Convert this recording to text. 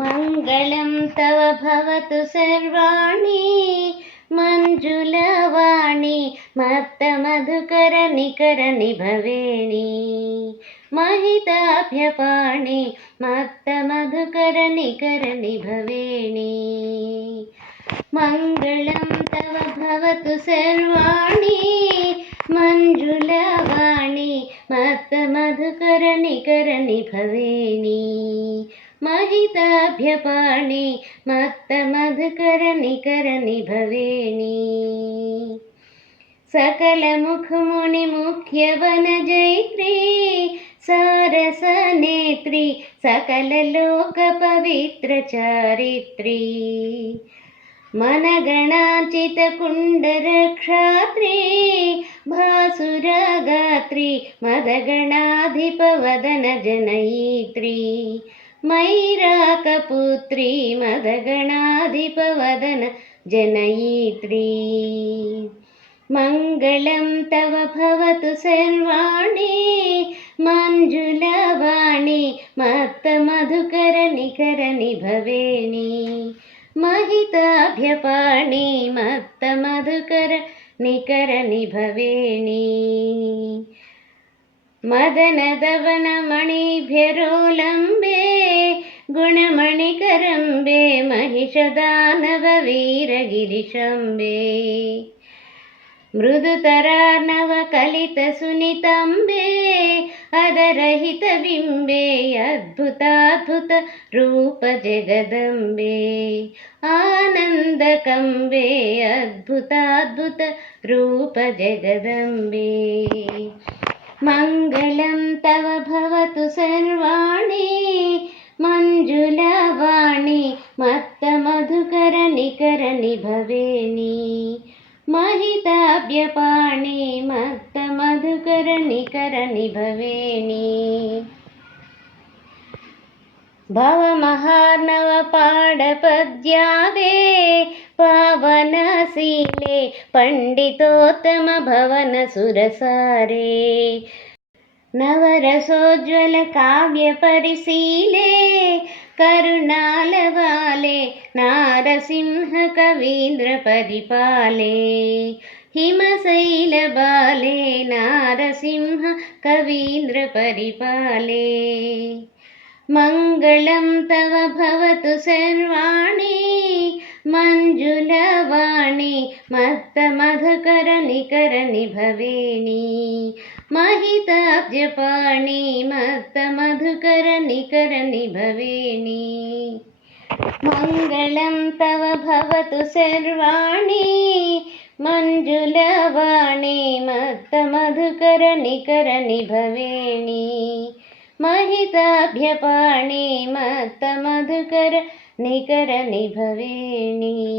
मङ्गलं तव भवतु सर्वाणि मञ्जुलवाणी मत्तमधुकरनिकरनिभवेणी महिताभ्यपाणि मत्तमधुकरनिकरनिभवेणी मङ्गलं तव भवतु सर्वाणि मञ्जुलवाणी मत्तमधुकरनिकरनिभवेणी महिताभ्यपाणि मत्तमधुकरनिकरनिभवेणी सकलमुखमुनिमुख्यवनजैत्री सारसनेत्री सकललोकपवित्रचारित्री मनगणाचितकुण्डरक्षात्री भासुरगात्री मदगणाधिपवदनजनयित्री मैराकपुत्री मदगणाधिपवदन जनयित्री मङ्गलं तव भवतु सर्वाणि मञ्जुलवाणी मत्तमधुकरनिकरनिभवेणी महिताभ्यपाणि मत्तमधुकरनिकरनिभवेणी मदनदवनमणिभ्यरोलम्बे गुणमणिकरम्बे महिषदानववीरगिरिशम्बे मृदुतरार्णवकलितसुनितम्बे अदरहितबिम्बे अद्भुताद्भुत रूपजगदम्बे आनन्दकम्बे अद्भुताद्भुत रूपजगदम्बे मङ्गलं तव भवतु सर्वाणि मञ्जुलवाणी मत्तमधुकरनिकरनिभवेणी महिताभ्यपाणि मत्तमधुकरनिकरनिभवेणी भवमहार्णवपाडपद्यादे पावनशीले पण्डितोत्तमभवनसुरसारे नवरसोज्ज्वलकाव्यपरिशीले करुणालवाले नारसिंहकवीन्द्रपरिपाले हिमशैलबाले नारसिंहकवीन्द्रपरिपाले मङ्गलं तव भवतु सर्वाणि मञ्जुलवाणी मत्तमधुकरनिकरनिभवेणी महिताब्जपाणि मत्तमधुकरनिकरनिभवेणी मङ्गलं तव भवतु सर्वाणि मञ्जुलवाणी मत्तमधुकरनिकरनिभवेणी महिताभ्यपाणि मत्तमधुकरनिकरनिभवेणी।